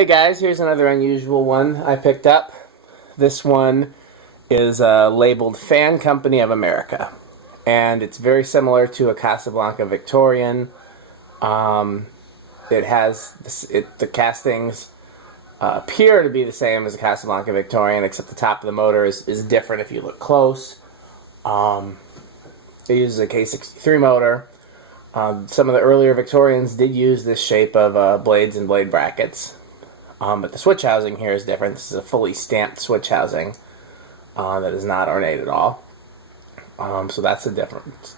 Hey guys, here's another unusual one I picked up. This one is labeled Fan Company of America, and it's very similar to a Casablanca Victorian. It has the castings appear to be the same as a Casablanca Victorian, except the top of the motor is different if you look close. It uses a K63 motor. Some of the earlier Victorians did use this shape of blades and blade brackets. But the switch housing here is different. This is a fully stamped switch housing that is not ornate at all. So that's a difference.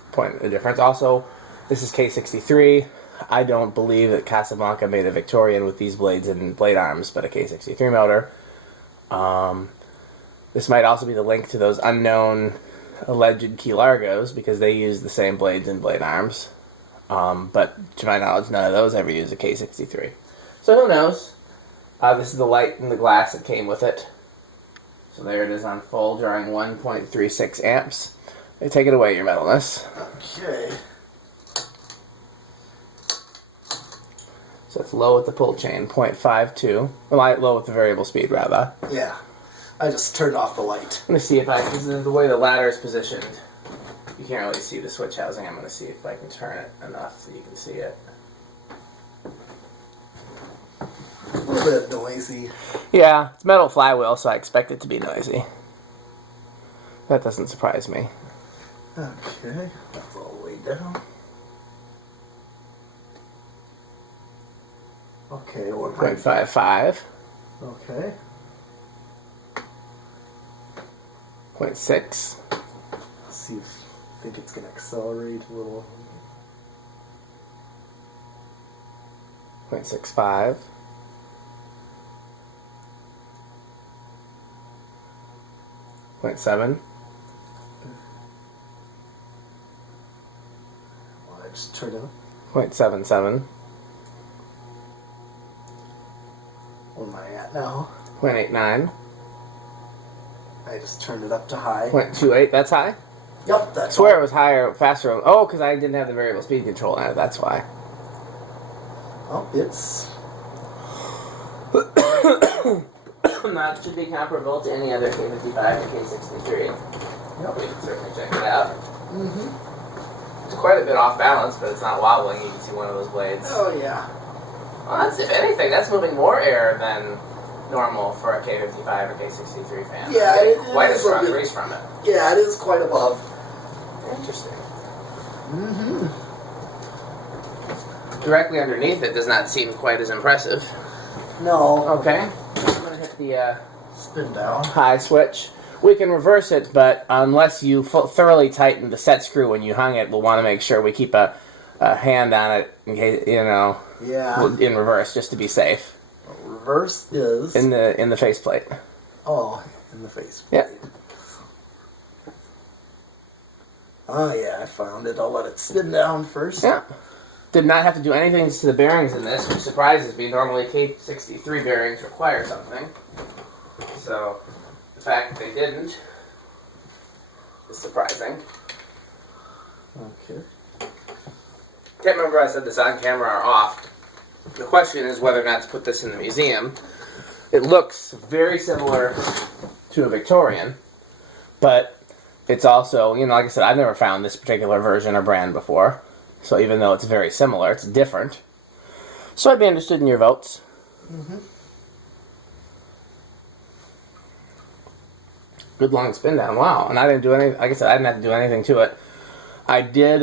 Also, this is K63. I don't believe that Casablanca made a Victorian with these blades and blade arms, but a K63 motor. This might also be the link to those unknown alleged key largos, because they use the same blades and blade arms. But to my knowledge, none of those ever use a K63. So who knows? This is the light in the glass that came with it. So there it is on full, drawing 1.36 amps. Hey, take it away, your metalness. Okay. So it's low with the pull chain, 0.52. Well, low with the variable speed, rather. Yeah. I just turned off the light. Let me see if this is the way the ladder is positioned. You can't really see the switch housing. I'm going to see if I can turn it enough so you can see it. A little bit noisy. Yeah, it's metal flywheel, so I expect it to be noisy. That doesn't surprise me. Okay, that's all the way down. Okay, 1.55. Okay. 0.6. Let's see if I think it's going to accelerate a little. 0.65. 0.7. Well, I just turned it up. 0.77. Where am I at now? 0.89. I just turned it up to high. 0.28. That's high? Yep, that's I swear it was higher, faster. Oh, because I didn't have the variable speed control on it. That's why. Oh, it's... That should be comparable to any other K55 or K63. Yep. We can certainly check it out. Mm-hmm. It's quite a bit off balance, but it's not wobbling. You can see one of those blades. Oh, yeah. Well, that's, if anything, that's moving more air than normal for a K55 or K63 fan. Yeah, it quite a is strong a bit- breeze from it. Yeah, it is quite above. Interesting. Mm-hmm. Directly underneath it does not seem quite as impressive. No. Okay. I'm going to hit the Spin down. high switch. We can reverse it, but unless you thoroughly tighten the set screw when you hung it, we'll want to make sure we keep a hand on it in case, Yeah. in reverse, just to be safe. Reverse is... In the faceplate. Oh, in the face. Yep. Oh, yeah, I found it. I'll let it spin down first. Yeah. Did not have to do anything to the bearings in this, which surprises me. Normally K63 bearings require something. So, the fact that they didn't is surprising. Okay. Can't remember if I said this on camera or off. The question is whether or not to put this in the museum. It looks very similar to a Victorian, but it's also, like I said, I've never found this particular version or brand before. So even though it's very similar, it's different. So I'd be interested in your votes. Mm-hmm. Good long spin down. Wow. And I didn't do anything. Like I said, I didn't have to do anything to it. I did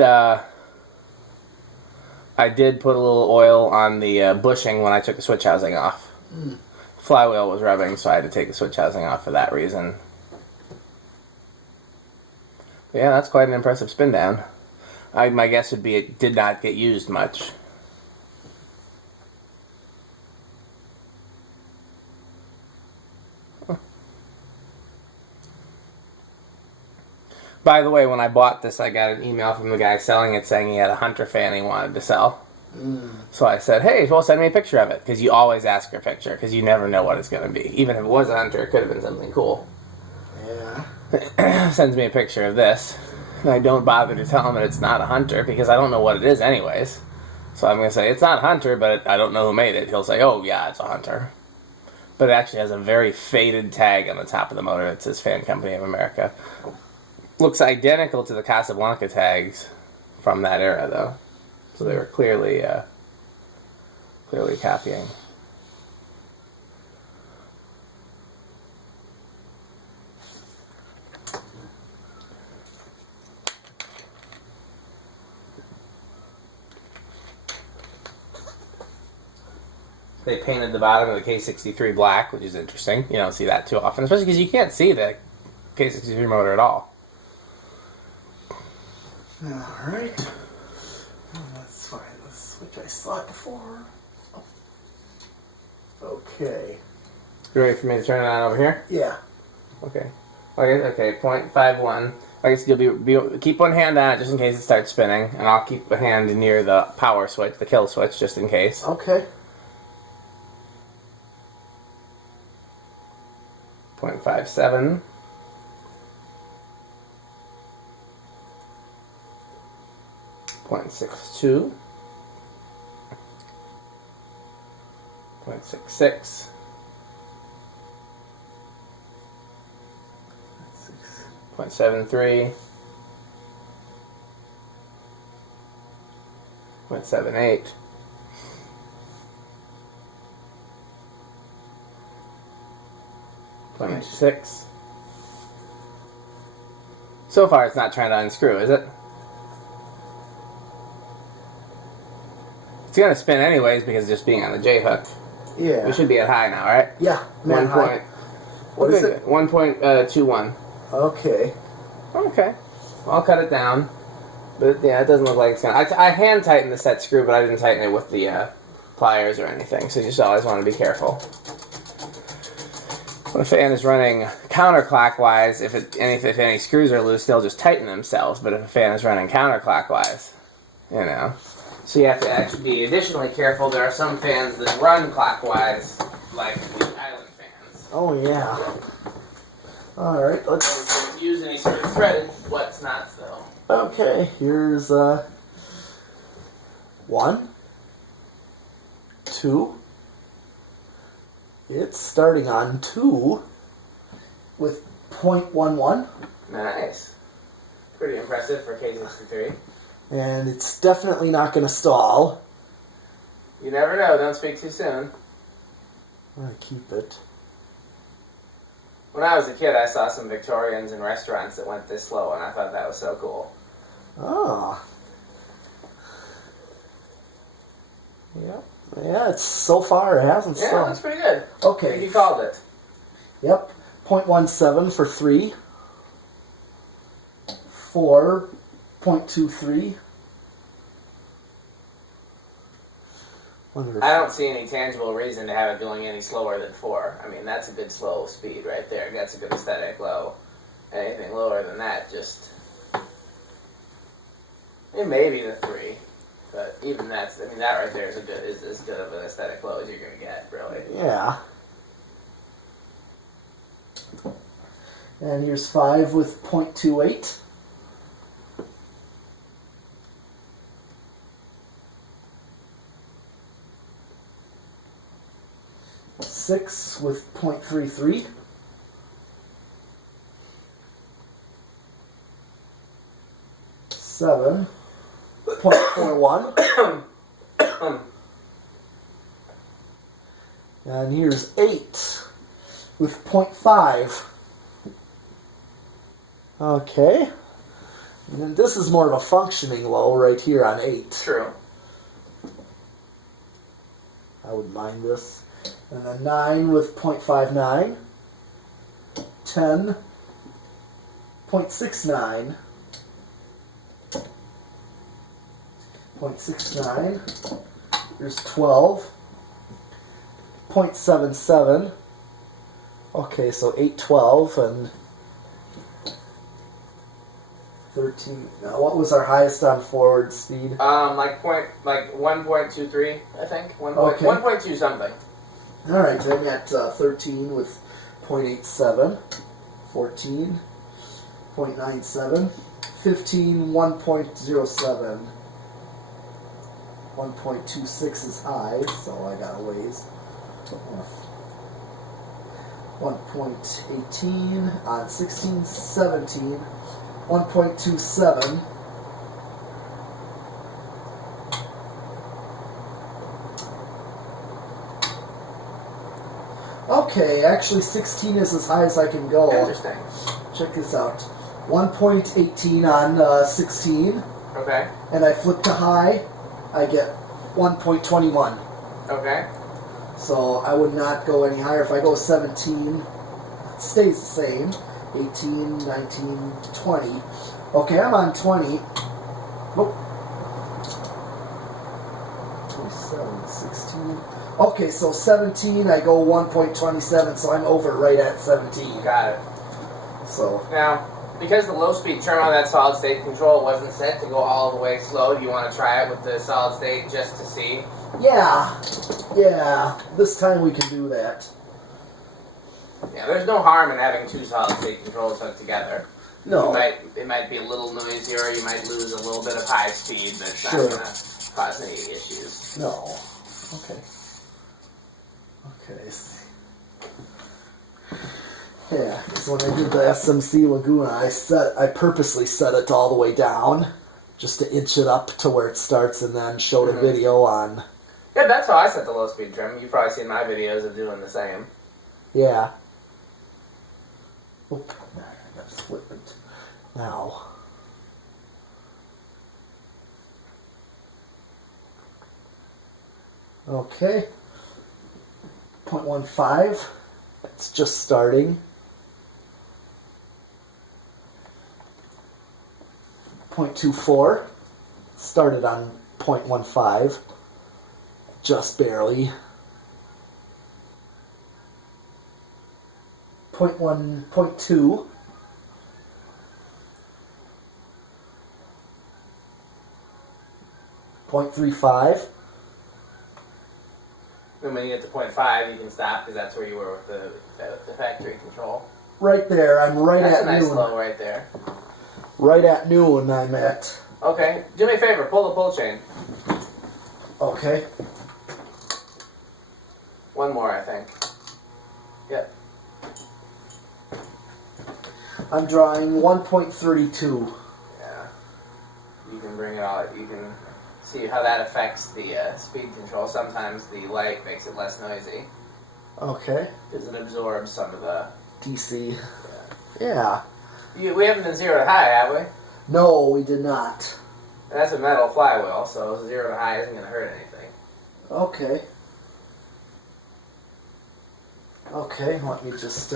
put a little oil on the bushing when I took the switch housing off. Mm. Flywheel was rubbing, so I had to take the switch housing off for that reason. But yeah, that's quite an impressive spin down. My guess would be it did not get used much. Huh. By the way, when I bought this, I got an email from the guy selling it saying he had a Hunter fan he wanted to sell. So I said, hey, well, send me a picture of it, because you always ask for a picture, because you never know what it's going to be. Even if it was a Hunter, it could have been something cool. Yeah. Sends me a picture of this. And I don't bother to tell him that it's not a Hunter, because I don't know what it is anyways. So I'm going to say, it's not a Hunter, but I don't know who made it. He'll say, oh, yeah, it's a Hunter. But it actually has a very faded tag on the top of the motor that says Fan Company of America. Looks identical to the Casablanca tags from that era, though. So they were clearly copying. They painted the bottom of the K63 black, which is interesting. You don't see that too often, especially because you can't see the K63 motor at all. Alright. Let's find the switch I saw it before. Okay. You ready for me to turn it on over here? Yeah. Okay. Okay, 0.51. I guess you'll keep one hand on it just in case it starts spinning, and I'll keep a hand near the power switch, the kill switch, just in case. Okay. 0.57. 0.62. 0.66. 0.73. 0.78. 0.6. So far it's not trying to unscrew, is it? It's going to spin anyways because of just being on the J-hook. Yeah. We should be at high now, right? Yeah. High. What is it? 1.21. Okay. Okay. I'll cut it down. But yeah, it doesn't look like it's going to... I hand tightened the set screw, but I didn't tighten it with the pliers or anything, so you just always want to be careful. When a fan is running counterclockwise, if any screws are loose, they'll just tighten themselves. But if a fan is running counterclockwise, you know... So you have to actually be additionally careful. There are some fans that run clockwise, like the island fans. Oh, yeah. Alright, let's use any sort of threaded what's not though. Okay, here's 1, 2. It's starting on 2 with 0.11. Nice. Pretty impressive for K63. And it's definitely not going to stall. You never know. Don't speak too soon. I'm going to keep it. When I was a kid, I saw some Victorians in restaurants that went this slow, and I thought that was so cool. Oh. Yep. Yeah, it's so far it hasn't stalled. Yeah, that's pretty good. Okay. I think you called it. Yep. 0.17 for 3. 4. 0.23. I don't see any tangible reason to have it going any slower than 4. I mean, that's a good slow speed right there. That's a good aesthetic low. Anything lower than that, just... maybe the 3. But even that's... I mean, that right there is as good of an aesthetic low as you're going to get, really. Yeah. And here's 5 with 0.28. 6 with 0.33. 7 0.41. And here's 8 with 0.5. Okay. And then this is more of a functioning low right here on 8. True. I wouldn't mind this. And then 9 with 0.59. 10. 0.69. 0.69. Here's 12. 0.77. Okay, so 812 and 13. Now, what was our highest on forward speed? Like 1.23, I think. 1.2 something. All right, then at 13 with 0.87, 14, 0.97, 15, 1.07, 1.26 is high, so I got a ways. 1.18 on 16, 17, 1.27. Okay, actually 16 is as high as I can go. Interesting. Check this out. 1.18 on 16. Okay. And I flip to high, I get 1.21. Okay. So I would not go any higher. If I go 17, it stays the same. 18, 19, 20. Okay, I'm on 20. Oh. 27, 16. Okay, so 17, I go 1.27, so I'm over right at 17. Got it. So now, because the low-speed trim on that solid-state control wasn't set to go all the way slow, do you want to try it with the solid-state just to see? yeah, this time we can do that. Yeah, there's no harm in having two solid-state controls hooked togetger. No. It might be a little noisier, you might lose a little bit of high speed, but it's not Sure. going to cause any issues. No. Okay. Okay. Yeah, so when I did the SMC Laguna, I purposely set it all the way down just to inch it up to where it starts, and then showed a video on. Yeah, that's how I set the low-speed trim. You've probably seen my videos of doing the same. Yeah. Oop, I gotta flip it now. Okay. 0.15. It's just starting. 0.24. Started on 0.15. Just barely. 0.1, 0.2. 0.35. And when you get to 0.5, you can stop because that's where you were with the factory control. Right there. I'm right That's at a nice noon. low right there. Right at noon I'm at. Okay, do me a favor, pull the pull chain. Okay. One more, I think. Yep. I'm drawing 1.32. Yeah. You can bring it out. You can see how that affects the speed control. Sometimes the light makes it less noisy Okay. because it absorbs some of the DC. Yeah. We haven't been 0 to high, have we? No, we did not. And that's a metal flywheel, so 0 to high isn't going to hurt anything. Okay. Okay, let me just see,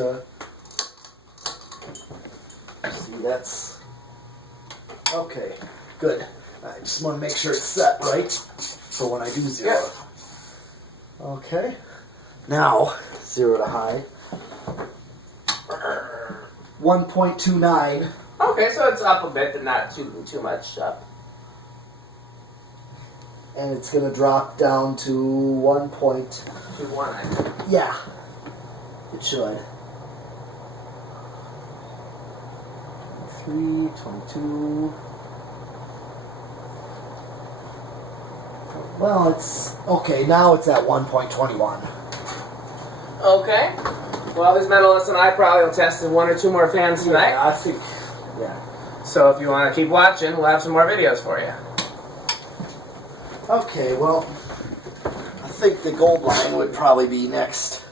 that's okay, good. I just want to make sure it's set right for when I do 0. Yep. Okay. Now, 0 to high. 1.29. Okay, so it's up a bit, but not too much up. And it's going to drop down to 1. 2.1, I think. Yeah, it should. 23, 22. Well, it's okay. Now it's at 1.21. Okay. Well, these medalists and I probably will test 1 or 2 more fans tonight. Yeah, I think. Yeah. So if you want to keep watching, we'll have some more videos for you. Okay. Well, I think the gold line would probably be next.